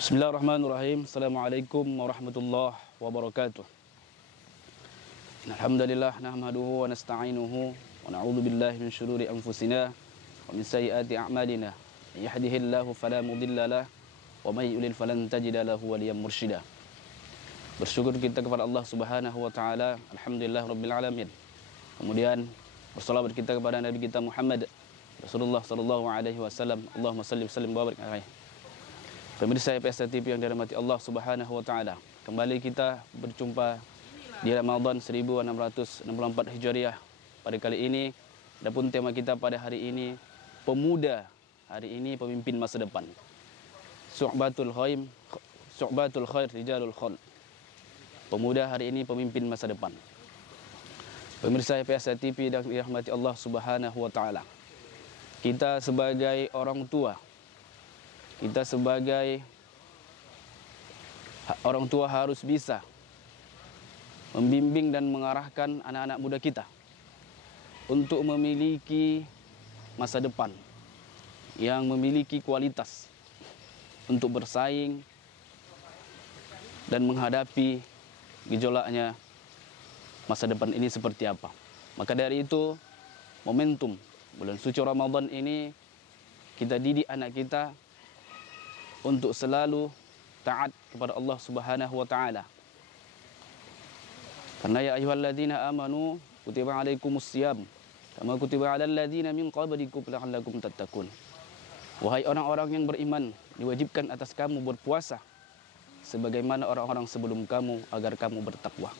Bismillahirrahmanirrahim. Assalamualaikum warahmatullahi wabarakatuh. Alhamdulillah nahmaduhu wa nasta'inuhu wa na'udzu billahi min syururi anfusina wa min sayyiati a'malina. May yahdihillahu fala mudilla lahu wa may yudlil falan tajida lahu waliyyan mursyida. Bersyukur kita kepada Allah Subhanahu wa taala. Alhamdulillah rabbil alamin. Kemudian bersalawat kita kepada Nabi kita Muhammad Rasulullah sallallahu alaihi wasallam. Allahumma shalli wa sallim wa barik alaihi. Pemirsa PSA TV yang dirahmati Allah Subhanahu wa taala. Kembali kita berjumpa di Ramadan 1664 Hijriah. Pada kali ini adapun tema kita pada hari ini pemuda, hari ini pemimpin masa depan. Su'batul khair rijalul khol. Pemuda hari ini pemimpin masa depan. Pemirsa PSA TV yang dirahmati Allah Subhanahu wa taala. Kita sebagai orang tua, kita sebagai orang tua harus bisa membimbing dan mengarahkan anak-anak muda kita untuk memiliki masa depan yang memiliki kualitas untuk bersaing dan menghadapi gejolaknya masa depan ini seperti apa. Maka dari itu, momentum bulan suci Ramadan ini kita didik anak kita untuk selalu taat kepada Allah Subhanahu wa taala. Karena ya ayyuhalladzina amanu kutiba alaikumusiyam kama kutiba alal ladzina min qablikum la'allakum tattaqun. Wahai orang-orang yang beriman, diwajibkan atas kamu berpuasa sebagaimana orang-orang sebelum kamu agar kamu bertakwa.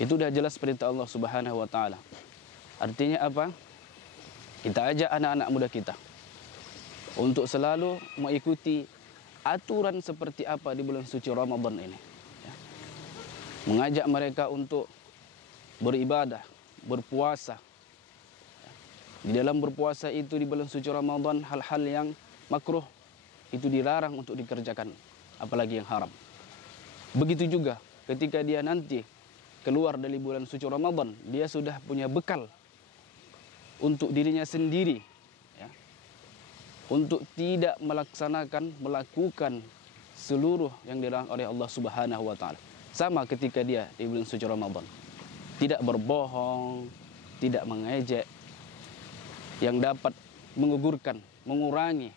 Itu dah jelas perintah Allah Subhanahu wa taala. Artinya apa? Kita ajak anak-anak muda kita untuk selalu mengikuti aturan seperti apa di bulan suci Ramadan ini, ya. Mengajak mereka untuk beribadah, berpuasa, ya. Di dalam berpuasa itu di bulan suci Ramadan, hal-hal yang makruh itu dilarang untuk dikerjakan, apalagi yang haram. Begitu juga ketika dia nanti keluar dari bulan suci Ramadan, dia sudah punya bekal untuk dirinya sendiri, untuk tidak melakukan seluruh yang dilarang oleh Allah Subhanahu wa taala. Sama ketika dia di bulan suci Ramadan. Tidak berbohong, tidak mengejek yang dapat mengurangi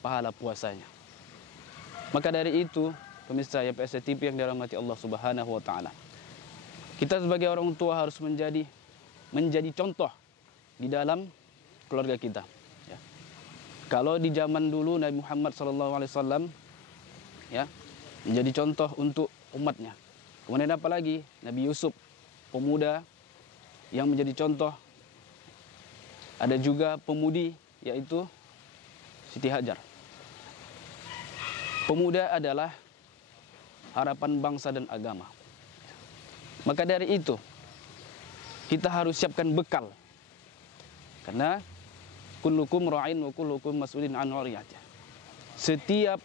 pahala puasanya. Maka dari itu, pemirsa PSA TV yang dirahmati Allah Subhanahu wa taala. Kita sebagai orang tua harus menjadi contoh di dalam keluarga kita. Kalau di zaman dulu Nabi Muhammad SAW ya menjadi contoh untuk umatnya. Kemudian apa lagi? Nabi Yusuf, pemuda yang menjadi contoh. Ada juga pemudi yaitu Siti Hajar. Pemuda adalah harapan bangsa dan agama. Maka dari itu kita harus siapkan bekal. Karena kullukum ra'in wa kullukum mas'ulin an ra'iyatih. Setiap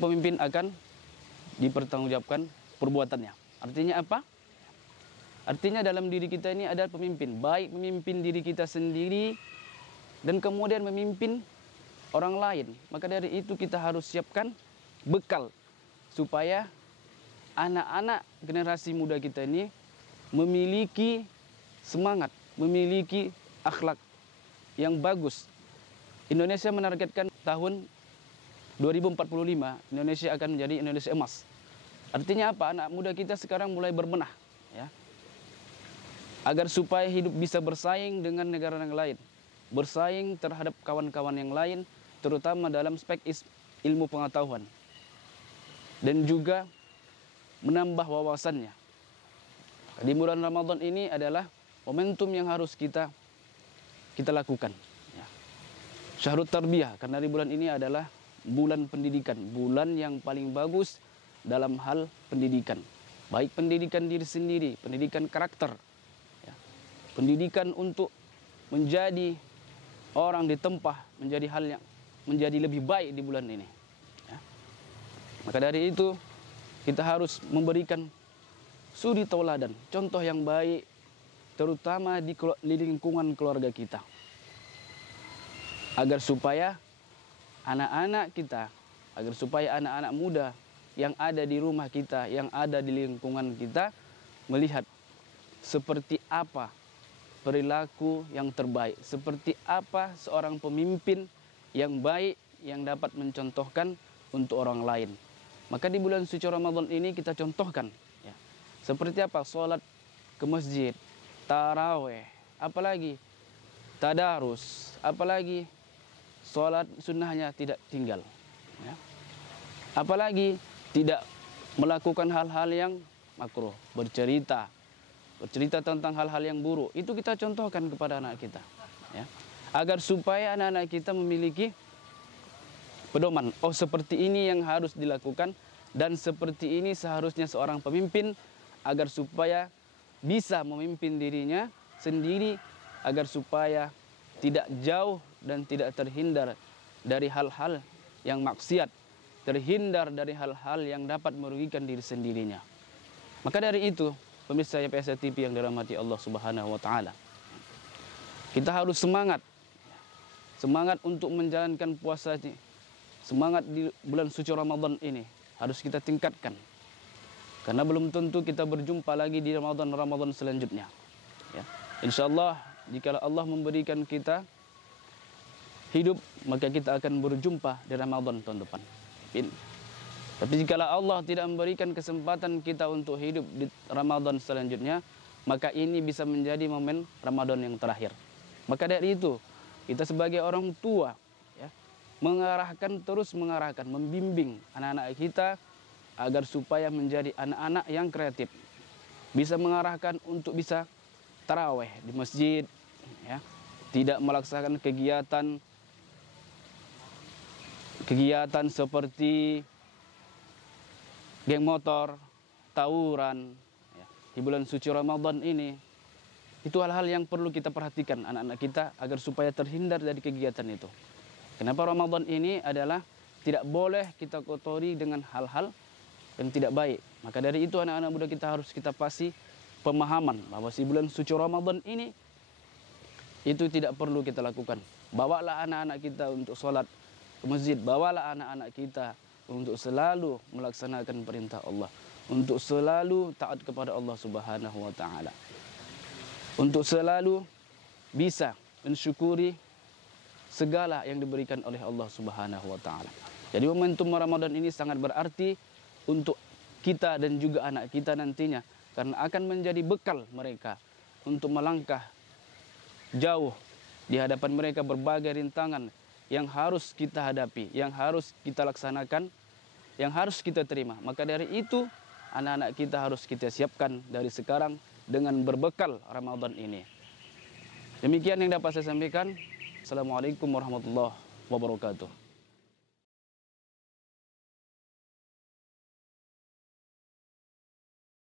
pemimpin akan dipertanggungjawabkan perbuatannya. Artinya apa? Artinya dalam diri kita ini ada pemimpin, baik memimpin diri kita sendiri dan kemudian memimpin orang lain. Maka dari itu kita harus siapkan bekal supaya anak-anak generasi muda kita ini memiliki semangat, memiliki akhlak yang bagus. Indonesia menargetkan tahun 2045 Indonesia akan menjadi Indonesia emas. Artinya apa? Anak muda kita sekarang mulai berbenah, ya, agar supaya hidup bisa bersaing dengan negara yang lain, bersaing terhadap kawan-kawan yang lain, terutama dalam aspek ilmu pengetahuan dan juga menambah wawasannya. Di bulan Ramadan ini adalah momentum yang harus kita lakukan, ya. Syahrut tarbiyah, karena di bulan ini adalah bulan pendidikan, bulan yang paling bagus dalam hal pendidikan, baik pendidikan diri sendiri, pendidikan karakter, ya. Pendidikan untuk menjadi orang ditempah menjadi hal yang menjadi lebih baik di bulan ini, ya. Maka dari itu kita harus memberikan suri tauladan, contoh yang baik, terutama di lingkungan keluarga kita, agar supaya anak-anak kita agar supaya anak-anak muda yang ada di rumah kita, yang ada di lingkungan kita, melihat seperti apa perilaku yang terbaik, seperti apa seorang pemimpin yang baik yang dapat mencontohkan untuk orang lain. Maka di bulan suci Ramadan ini kita contohkan, ya, seperti apa sholat ke masjid, taraweh, apalagi tadarus, apalagi sholat sunnahnya tidak tinggal, ya. Apalagi tidak melakukan hal-hal yang makruh, bercerita tentang hal-hal yang buruk. Itu kita contohkan kepada anak kita, ya, agar supaya anak-anak kita memiliki pedoman. Oh, seperti ini yang harus dilakukan dan seperti ini seharusnya seorang pemimpin, agar supaya bisa memimpin dirinya sendiri, agar supaya tidak jauh dan tidak terhindar dari hal-hal yang maksiat, terhindar dari hal-hal yang dapat merugikan diri sendirinya. Maka dari itu, pemirsa YPSA TV yang dirahmati Allah Subhanahu wa taala, kita harus semangat untuk menjalankan puasa ini. Semangat di bulan suci Ramadan ini harus kita tingkatkan. Karena belum tentu kita berjumpa lagi di Ramadan selanjutnya. Ya. Insyaallah, jika Allah memberikan kita hidup, maka kita akan berjumpa di Ramadan tahun depan. Tapi jika Allah tidak memberikan kesempatan kita untuk hidup di Ramadan selanjutnya, maka ini bisa menjadi momen Ramadan yang terakhir. Maka dari itu, kita sebagai orang tua, ya, terus mengarahkan, membimbing anak-anak kita agar supaya menjadi anak-anak yang kreatif, bisa mengarahkan untuk bisa taraweh di masjid, ya, tidak melaksanakan kegiatan seperti geng motor, tawuran, ya, di bulan suci Ramadan ini. Itu hal-hal yang perlu kita perhatikan anak-anak kita agar supaya terhindar dari kegiatan itu. Kenapa Ramadan ini adalah tidak boleh kita kotori dengan hal-hal yang tidak baik. Maka dari itu anak-anak muda kita harus kita pasti pemahaman bahwa di bulan suci Ramadan ini itu tidak perlu kita lakukan. Bawalah anak-anak kita untuk sholat ke masjid, bawalah anak-anak kita untuk selalu melaksanakan perintah Allah, untuk selalu taat kepada Allah Subhanahu wa taala, untuk selalu bisa mensyukuri segala yang diberikan oleh Allah Subhanahu wa taala. Jadi momentum Ramadan ini sangat berarti untuk kita dan juga anak kita nantinya, karena akan menjadi bekal mereka untuk melangkah jauh. Di hadapan mereka berbagai rintangan yang harus kita hadapi, yang harus kita laksanakan, yang harus kita terima. Maka dari itu anak-anak kita harus kita siapkan dari sekarang dengan berbekal Ramadan ini. Demikian yang dapat saya sampaikan. Assalamualaikum warahmatullahi wabarakatuh.